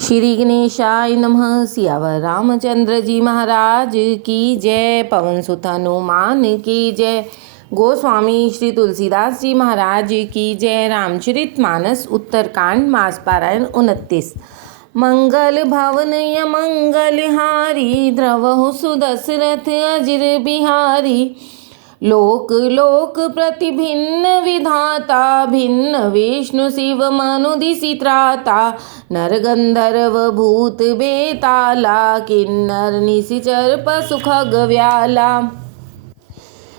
श्री गणेशाय नमः। सियावर रामचंद्र जी महाराज की जय। पवन सुत हनुमान की जय। गोस्वामी श्री तुलसीदास जी महाराज की जय। रामचरितमानस उत्तरकांड मास पारायण 29। मंगल भवन मंगल हारी द्रवहु सुदशरथ अजिर बिहारी। लोक लोक प्रति भिन्न विधाता भिन्न विष्णु शिव मनु दिशि त्राता। नर गंधर्व भूत बेताला किन्नर निशिचर पशु खग व्याला।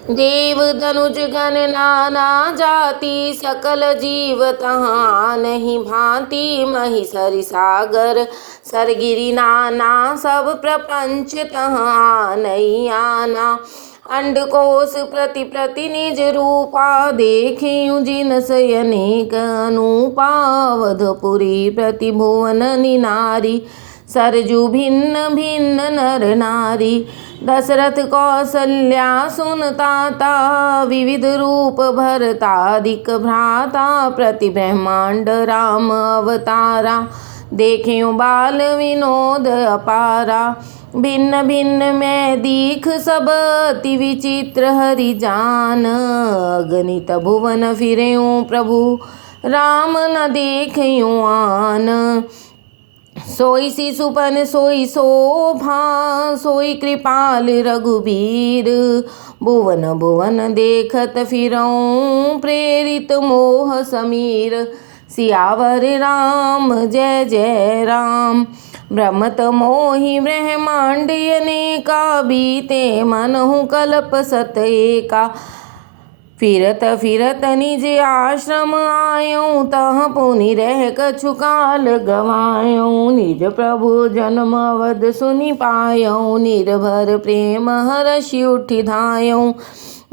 देव धनुज गण नाना जाति सकल जीव तहाँ नहीं भांति। महीसरि सागर सरगिरि नाना सब प्रपंच तहाँ नहीं आना। अंडकोश प्रति प्रति निज रूपा देखें जिन अनेक अनूपा। अवधपुरी प्रति भुवन निनारी सरजु भिन्न भिन्न नर नारी। दशरथ कौसल्या सुनताता विविध रूप भरतादिक भ्राता। प्रति ब्रह्मांड राम अवतारा देखें बाल विनोद अपारा। भिन्न भिन्न मैं दीख सब अति विचित्र हरि जान। अगणित भुवन फिरेऊँ प्रभु राम न देखयूँ आन। सोई शिशुपन सोई शोभा सोई कृपाल रघुबीर। भुवन भुवन देखत फिरऊँ प्रेरित मोह समीर। सियावर राम जय जय राम। भ्रमत मोहि ब्रह्मांड अनेका बीते मनहु कल्प सत एका। फिरत फिरत निज आश्रम आयऊँ तह पुनि रह कछु काल गवायूँ। निज प्रभु जन्म अवध सुनि पायऊँ निर्भर प्रेम हर्षि उठि धायऊँ।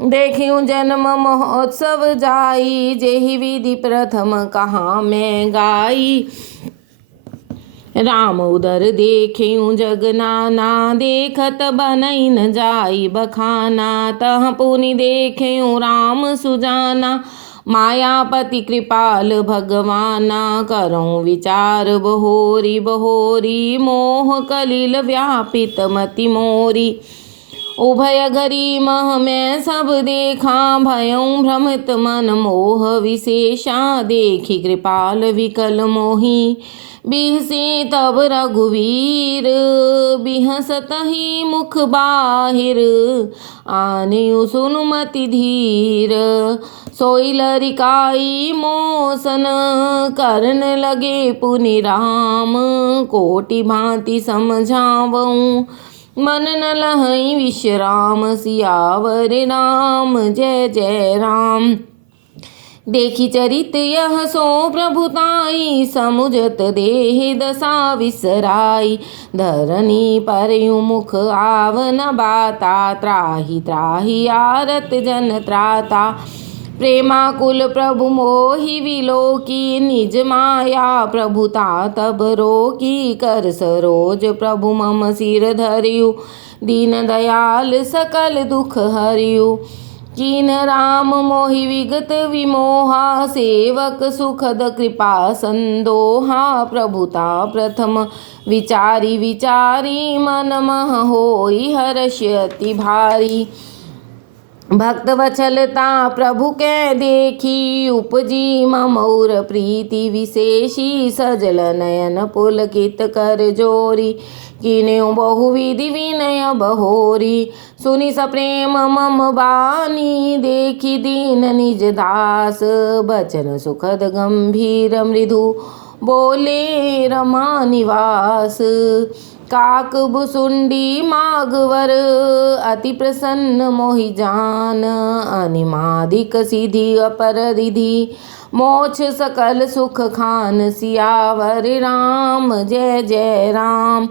देखियूँ जन्म महोत्सव जाई जेहि विधि प्रथम कहाँ मैं गाई। राम उदर देखेऊँ जग नाना देखत बनई न जाई बखाना। तह पुनि देखेऊँ राम सुजाना मायापति कृपाल भगवाना। करऊँ विचार बहोरी बहोरी मोह कलिल व्यापित मति मोरी। उभय घरी मह मैं सब देखा भयऊँ भ्रमित मन मोह विशेषा। देखी कृपाल विकल मोही बिहसे तब रघुवीर। बिहसत ही मुख बाहिर आनेऊ सुनुमति धीर। सोई लरिकाई मोसन करन लगे पुनि राम। कोटि भांति समझावऊँ मन न लहई विश्राम। सियावर राम जय जय राम। देखी चरित यह सो प्रभुताई समुझत देह दशा विसराई। धरनी परयु मुख आवन बाता त्राहि त्राहि आरत जन त्राता। प्रेमाकुल प्रभु मोहि विलोकी निज माया प्रभुता तब रोकी। कर सरोज प्रभु मम सिर धरियु दीन दयाल सकल दुख हरियु। कीन राम मोहि विगत विमोहा सेवक सुखद कृपा संदोहा। प्रभुता प्रथम विचारी विचारी मन मह होई हर्ष अति भारी। भक्त वचलता प्रभु के देखी उपजी ममौर प्रीति विशेषी। सजल नयन पुलकित कर जोरी कीन्यों बहुविधि विनय बहोरी। सुनि सप्रेम मम बानी देखी दीन निज दास। बचन सुखद गंभीर मृदु बोले रमा निवास। काक भुसुंडी मागवर अति प्रसन्न मोहि जान। अनिमादिक सिद्धि अपर रिधि मोक्ष सकल सुख खान। सियावर राम जय जय राम।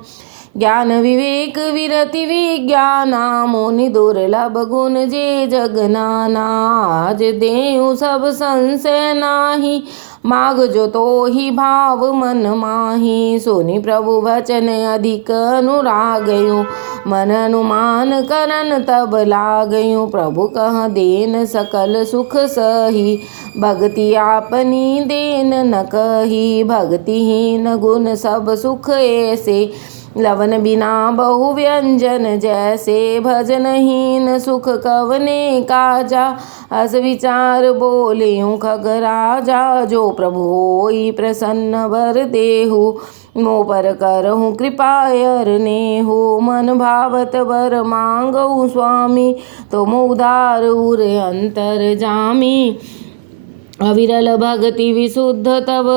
ज्ञान विवेक विरति विज्ञाना मुनि दुर्लभ गुण जे जग नाना। आज देऊँ सब संशय नाही माग जो तो ही भाव मन माही। सुनि प्रभु वचन अधिक अनुरागयो, मन अनुमान करन तब लागयो। प्रभु कह देन सकल सुख सही, भक्ति आपनी देन न कही। भक्तिहीन गुण सब सुख ऐसे, लवन बिना बहु व्यंजन जैसे। भजनहीन सुख कवने काजा, अस विचार बोलियूं खग राजा। जो प्रभु होई प्रसन्न वर देहु, मो पर करहूँ कृपा अरनेहु। मन भावत वर मांगऊ स्वामी, तुम उदार उर अंतर जामी। अविरल भगति विशुद्ध तब,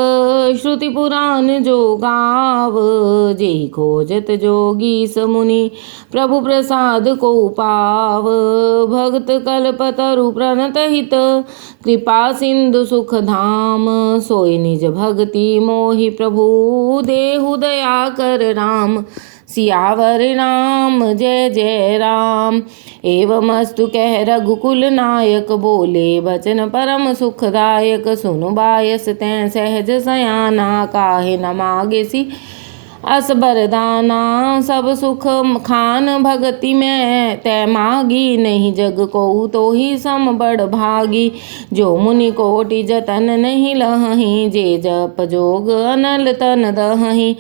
श्रुति पुराण जो गाव। जेहि खोजत जोगी समुनि, प्रभु प्रसाद को पाव। भक्त कल्पतरु प्रणत हित, कृपा सिंधु सुख धाम। सोई निज भक्ति मोहि प्रभु, देहु दया कर राम। सियावर राम जय जय राम। एवमस्तु कह रघुकुल नायक, बोले बचन परम सुखदायक। सुनु बायस तैं सहज सयाना, काहे न मागेसी अस बरदाना। सब सुख खान भगति में तै मागी, नहीं जग को तो ही सम बड़ भागी। जो मुनि कोटि जतन नहीं लहहीं, जे जप जोग अनल तन दहहीं।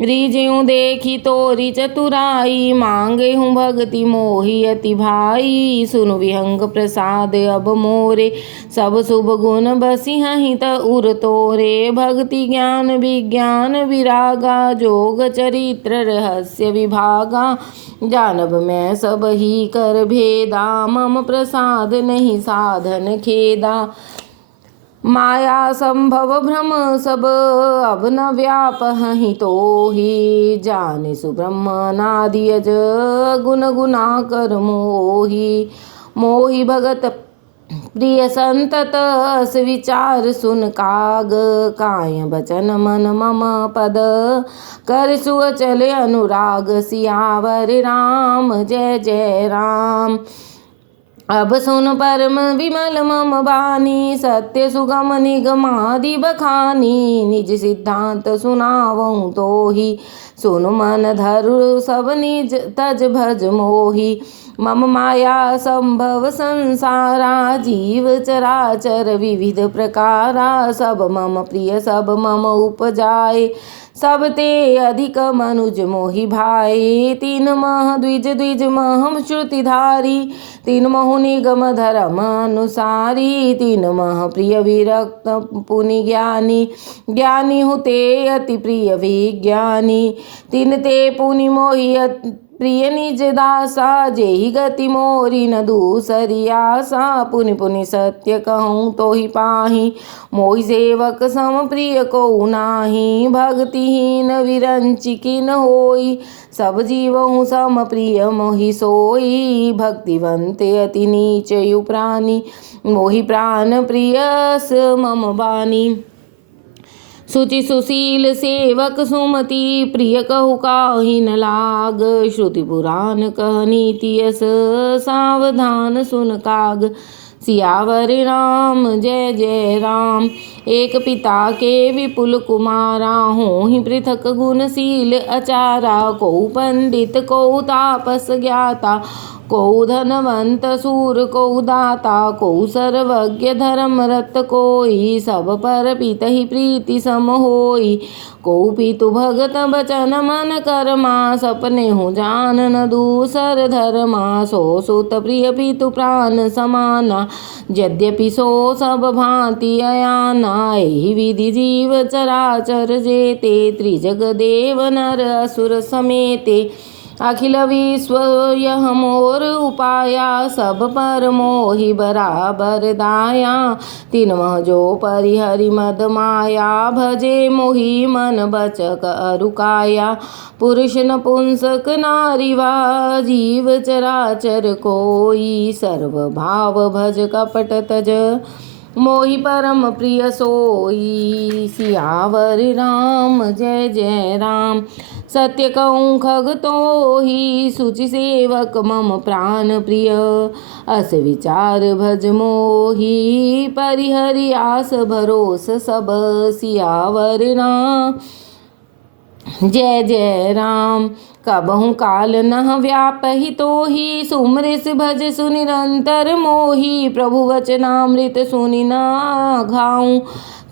रिज्यों देखी तोरी चतुराई, मांगे हूँ भक्ति मोहि अति भाई। सुनु विहंग प्रसाद अब मोरे, सब शुभ गुण बसिहहि त उर तोरे। भक्ति ज्ञान विज्ञान विरागा, जोग चरित्र रहस्य विभागा। जानब मैं सब ही कर भेदा, मम प्रसाद नहीं साधन खेदा। माया संभव भ्रम सब अब न व्यापहि तोहि, जाने सुब्रह्मणादि अज गुण गुना कर मोहि। मोहि भगत प्रिय संतत, अस विचार सुन काग। काय बचन मन मम पद, कर सुअचल अनुराग। सियावर राम जय जय राम। अब सुन परम विमल मम बानी, सत्य सुगम निगमादि बखानी। निज सिद्धांत सुनावऊँ तोहि, सुनु मन धरु सब निज तज भज मोहि। मम माया संभव संसारा, जीव चराचर विविध प्रकारा। सब मम प्रिय सब मम उपजाए, सब ते अधिक मनुज मोहि भाई। तीन मह द्विज द्विज महम श्रुतिधारी, तीन महु निगम धर्म अनुसारी। तीन मह प्रिय विरक्त पुनि ज्ञानी, ज्ञानी हुते अति प्रिय विज्ञानी। तीन ते पुनि मोहि प्रिय निज दासा, जेहि गति मोरी न दूसरी आसा। पुनि पुनि सत्य कहूँ तो ही पाही, मोहि सेवक सम प्रिय को नाही। भक्तिहीन विरंचि किन होई, सब जीवहु सम प्रिय मोहि सोई। भक्तिवंत अति नीच यु प्राणी, मोहि प्राण प्रियस मम बानी। सुचि सुशील सेवक सुमति, प्रिय कहु काहि न लाग। श्रुति पुराण कह नीति यस, सावधान सुन काग। सियावर राम जय जय राम। एक पिता के विपुल कुमारा, होहि पृथक गुणशील अचारा। को पंडित को तापस ज्ञाता, को धनवंत सूर को दाता। को सर्वज्ञ धर्मरत कोई, सब पर पितहि प्रीति सम होई। को पितु भगत बचन मन करमा, सपने हूँ जान न दूसर धर्मा। सो सुत प्रिय पितु प्राण समाना, यद्यपि सो सब भांति अयाना। एहि विधि जीव चराचर जेते, त्रिजग देव नर असुर समेते। अखिल विश्व यह मोर उपाया, सब पर मोहि बराबर दाया। तीन मह जो परिहरि मद माया, भजे मोहि मन बचक अरुकाया। पुरुष नपुंसक नारी वा, जीव चराचर कोई। सर्व भाव भज कपट तज, मोहि परम प्रिय सोई। सियावर राम जय जय राम। सत्य कहूँ खग तोहि, सुचि सेवक मम प्राण प्रिय। अस विचार भज मोहि, परिहरि आस भरोस सब। सियावर राम जय जय राम। कबहु काल नह व्यापहि तोहि, सुमरिस भज सुनिरंतर मोहि। प्रभु वचनामृत सुनि न घाऊँ,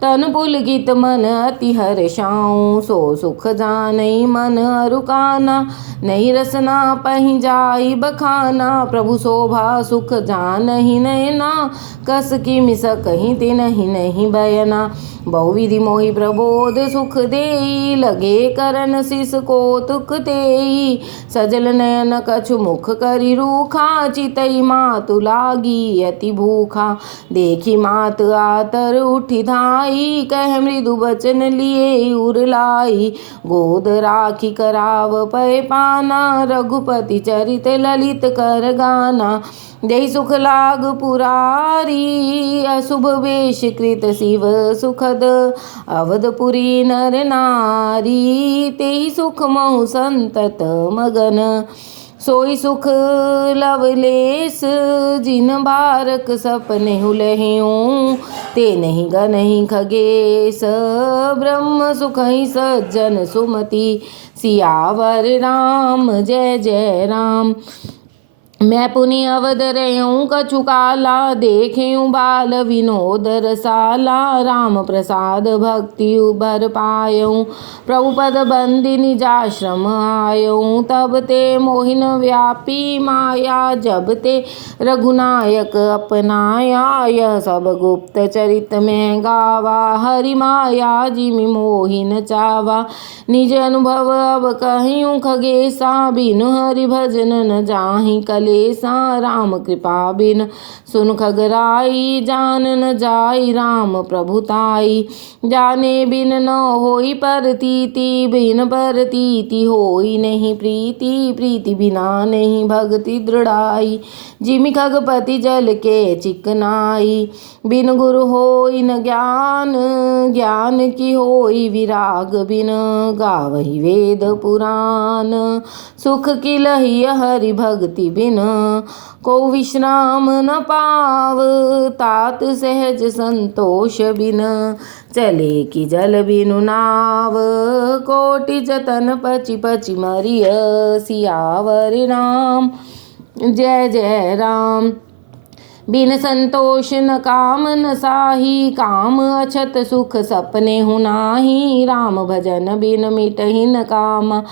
तन पुलकित मन अति हर्षाऊँ। सो सुख जानई मन अरुकाना, नहीं रसना पहि जाई बखाना। प्रभु शोभा सुख जानहि नयना, कस किमि सकहि तिनहि नहीं बयना। बहुविधि मोहि प्रबोध सुख देई, लगे करन शिष कौतुक तेई। सजल नयन कछु मुख करि रूखा, चितई मातु लागी अति भूखा। देखी मात आतर उठि धाई, कह मृदु बचन लिए उर लाई। गोद राखी कराव पय पाना, रघुपति चरित ललित कर गाना। देहि सुख लाग पुरारी, अशुभ वेश कृत शिव सुखद। अवधपुरी नर नारी, तेहि सुख महु संतत मगन। सोई सुख लवलेस, जिन बारक सपने हुलहिऊँ। ते नहीं गनहि खगेश, ब्रह्म सुखहि सज्जन सुमति। सियावर राम जय जय राम। मैं पुनि अवध रहूँ कछु काला, देखेऊँ बाल विनोद रसाला। राम प्रसाद भक्ति उभर पायऊँ, प्रभु पद बंदी निजाश्रम आयऊँ। तब ते मोहिन व्यापी माया, जब ते रघुनायक अपनाया। यह सब गुप्त चरित में गावा, हरि माया जिमि मोहिन चावा। निज अनुभव अब कहियूँ खगेसा, बिनु हरि भजन न जाहि कलेसा। राम कृपा बिन सुन खगराई, जान न जाई राम प्रभुताई। जाने बिन न होई परतीति, बिन परतीति होई नहीं प्रीति। प्रीति बिना नहीं भक्ति दृढ़ाई, जिमि खगपति जल के चिकनाई। बिन गुरु होई न ज्ञान, ज्ञान की होई विराग बिन। गावहि वेद पुराण, सुख की लही हरि भक्ति बिन। को विश्राम न पाव, तात सहज संतोष बिन। चले कि जल बिनु नाव, कोटि जतन पचि पचि मरिय। सियावर राम जय जय राम। बिन संतोष न काम न साही, काम अछत सुख सपने हुनाही। राम भजन बिन मिटहि न कामा,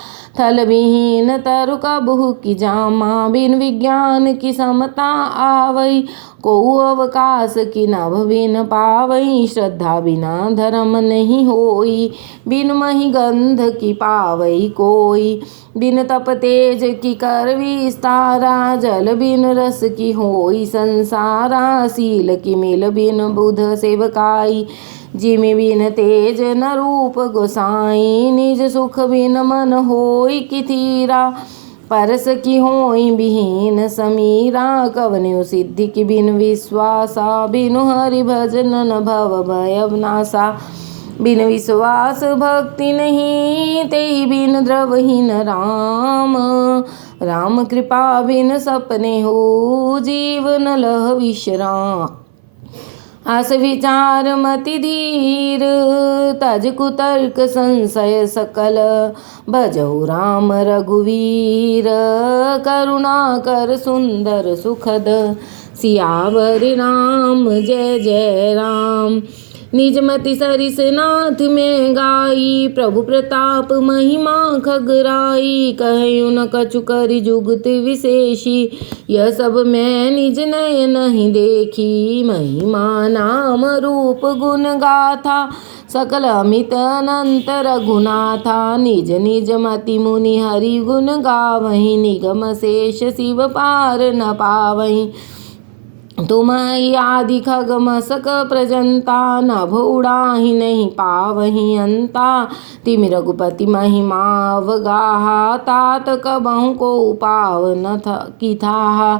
थल विहीन तरु कबहु की जामा। बिन विज्ञान की समता आवई, को अवकाश की नभ बिन पावई। श्रद्धा बिना धर्म नहीं होई, बिन मही गंध की पावई कोई। बिन तप तेज की कर विस्तारा, जल बिन रस की होई संसारा। शील की मिल बिन बुध सेवकाई, जिमि बिन तेज न रूप गोसाई। निज सुख बिन मन होई किथीरा, परस की होई विहीन समीरा। कवन्यु सिद्धि की बिन विश्वासा, बिनु हरि भजन न भव भय नासा। बिन विश्वास भक्ति नहीं, तेहि बिन द्रवहीन राम। राम कृपा बिन सपने हो, जीवन लह विश्राम। आस विचार मति धीर, तज कुतर्क संशय सकल। भजहु राम रघुवीर, करुणा कर सुंदर सुखद। सियावर राम जय जय राम। निज मति सरिस नाथ में गाई, प्रभु प्रताप महिमा खगराई। कहयूँ न कछु करि जुगति विशेषी, यह सब मैं निज नयन नहीं देखी। महिमा नाम रूप गुण गाथा, सकल अमित अनंत रघुनाथा। निज निज मति मुनि हरि गुण गावहीं, निगम शेष शिव पार न पावहीं। तुमहि आदि खग मसक प्रजंता, नभ उड़ाहि नहीं पावहीं अंता। तिमि रघुपति महिमा अवगाहा, तात कबहु को पाव न की थाहा।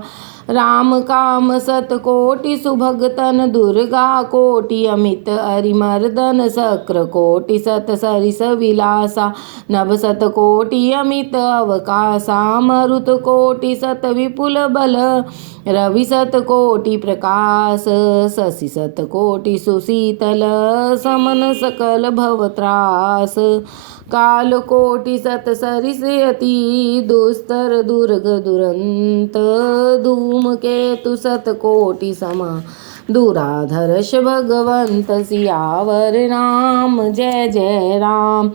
राम काम सत कोटि सुभगतन, दुर्गा कोटि अमित अरिमर्दन, शक्र कोटि सत सरिस विलासा, नभ सत कोटि अमित अवकाशा, मरुत कोटि सत विपुल बल, रवि सत कोटि प्रकाश, शशि सत कोटि सुशीतल, समन सकल भवत्रास, काल कोटि सत सरिस अति दुस्तर, दुर्ग दुरंत, धूम केतु सत कोटि समा, दुराधर्ष भगवंत, सियावर राम जय जय राम।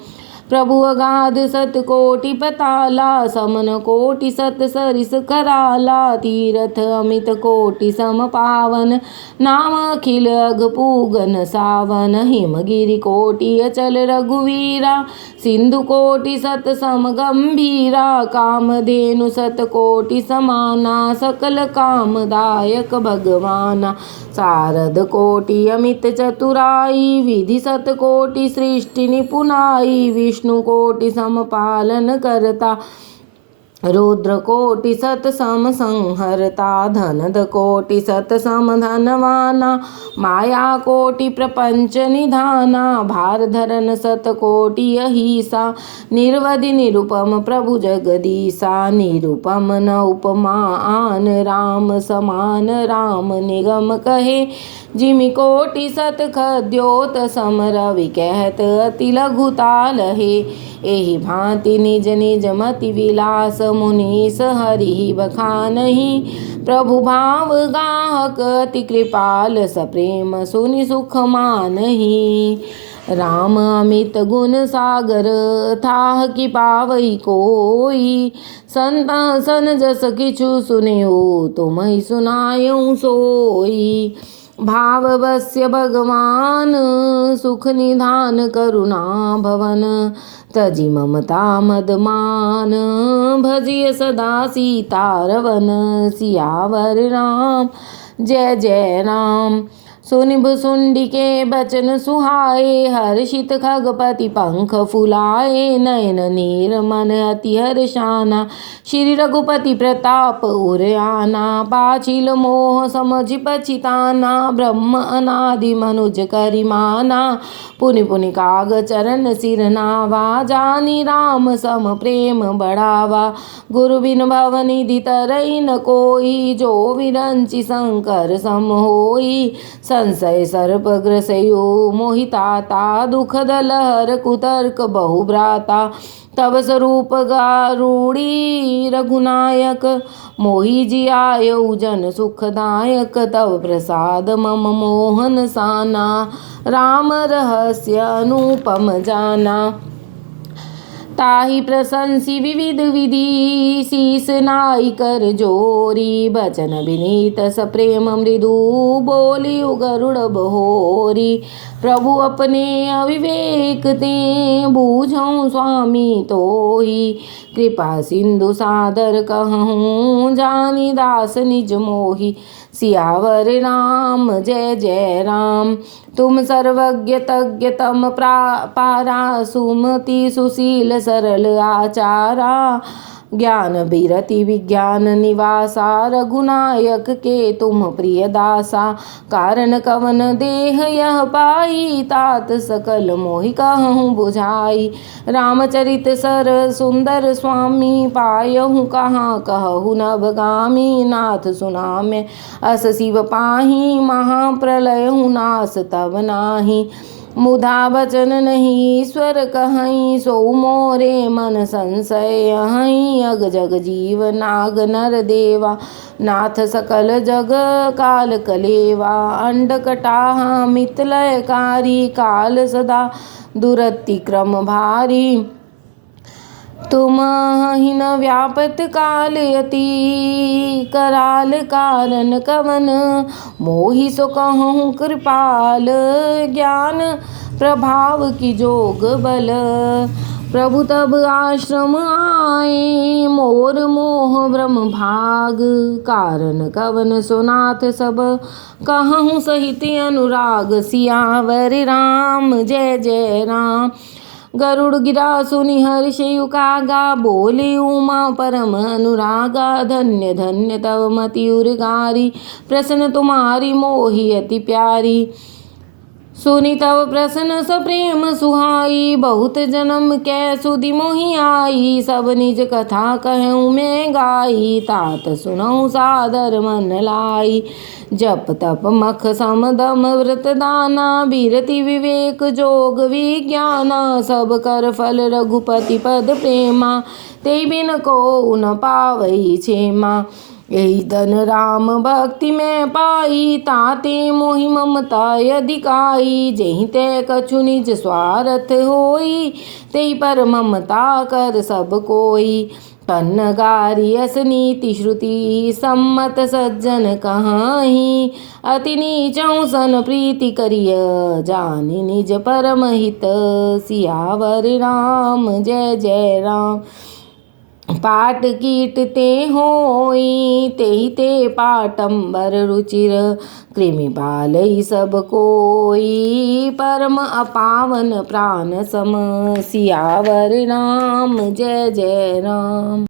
प्रभु अगाध सत कोटि पताला, समन कोटि सत सरिस कराला, तीरथ अमित कोटि सम पावन, नाम अखिल अघ पूगन सावन, हिमगिरि कोटि अचल रघुवीरा, सिंधु कोटि सत सम गंभीरा, कामधेनु सत कोटि समाना, सकल कामदायक भगवाना, शारद कोटि अमित चतुराई, विधि सत कोटि सृष्टि निपुनाई, विष्णु कोटि समपालन करता, रुद्र कोटि सत सम संहरता, धनद कोटि सत सम धनवाना, माया कोटि प्रपंच निधाना, भार धरन सत कोटि अहिसा, निर्वधि निरुपम प्रभु जगदीसा, निरुपम न उपमा आन, राम समान राम निगम कहे, जिमि कोटि सत खद्योत सम, रवि कहत अति लघुता लहे, एहि भांति निज निज मति विलास, मुनीस हरि बखानहि, प्रभु भाव गाहक अति कृपाल, सप्रेम सुनि सुख मानहि, राम अमित गुण सागर, थाह कि पावई कोई, संतासन जस किछु सुनियो, तुमहि सुनायऊ सोई, भाववश्य भगवान, सुख निधान करुणा भवन, तजि ममता मदमान, भजिय सदा सीतारवन, सियावर राम जय जय राम। सुनिभ सुंडी के बचन सुहाए, हर्षित खगपति पंख फुलाए, नयन नीर मन अति हर्षाना, श्री रघुपति प्रताप उरयाना, पाछिल मोह समझ पछिताना, ब्रह्म अनादि मनुज करिमाना, पुनि पुनि काग चरण सिर नावा, जानी राम सम प्रेम बढ़ावा, गुरु बिन भवनिधि तरई न कोई, जो विरंचि शंकर सम होई, संशय सर्प ग्रसयो मोहिताता, दुखद लहर कुतर्क बहुभ्राता, तव स्वरूप गारूड़ी रघुनायक, मोहि जियायऊ जन सुखदायक, तव प्रसाद मम मोहन साना, राम रहस्य अनुपम जाना, ताहि प्रशंसी विविध विधि, शीस नाई कर जोरी, बचन विनीत सप्रेम मृदु, बोलियु गरुड़ बहोरी, प्रभु अपने अविवेक ते, बूझऊँ स्वामी तोहि, कृपा सिंधु सादर कहूँ, जानी दास निज मोहि, सियावर राम जय जय राम। तुम सर्वज्ञ तज्ञ तम पारा, सुमति सुशील सरल आचारा, ज्ञान बिरति विज्ञान निवासा, रघुनायक के तुम प्रिय दासा, कारण कवन देह यह पाई, तात सकल मोहि कहूँ बुझाई, रामचरित सर सुंदर स्वामी, पायहु कहाँ कहु नवगामी, नाथ सुना में अस शिव पाही, महाप्रलय नाश तब नाही, मुधा बचन नहीं ईश्वर कहई, सो मोरे मन संशय हई, अग जग जीव नाग नर देवा, नाथ सकल जग काल कलेवा, अंड कटाह मितलयकारी, काल सदा दुरतिक्रम भारी, तुम ही न व्यापत काल अति, कराल कारण कवन, मोहि सो कहूँ कृपाल, ज्ञान प्रभाव की जोग बल, प्रभु तब आश्रम आए, मोर मोह ब्रह्म भाग, कारण कवन सुनाथ सब कहूँ सहित अनुराग, सियावर राम जय जय राम। गरुड़ गिरा सुनि हर्षयु कागा, बोले उमा परम अनुरागा। धन्य धन्य तव मति उर्गारी, प्रसन्न तुम्हारी मोहि अति प्यारी। सुनि तव प्रसन्न सप्रेम सुहाई, बहुत जन्म कै सुधि मोहि आई। सब निज कथा कहूँ मैं गाई, तात सुनऊँ सादर मन लाई। जप तप मख सम दम व्रत दाना, बीरति विवेक जोग विज्ञाना। सब कर फल रघुपति पद प्रेमा, ते बिन को न पावई क्षेमा। यही धन राम भक्ति में पाई, ताते मोहि ममता अधिकाई। जेहि ते कछु निज स्वार्थ होई, तेहि पर ममता कर सब कोई। पन्नगारी अस नीति श्रुति, सम्मत सज्जन कहाहि। अति नीचौ सन प्रीति करिय, जानि निज परम हित। सियावर राम जय जय राम। पाट कीट ते होई, तेहि ते पाटंबर रुचिर। कृमि पालई सब कोई, परम अपावन प्राण सम। सियावर राम जय जय राम।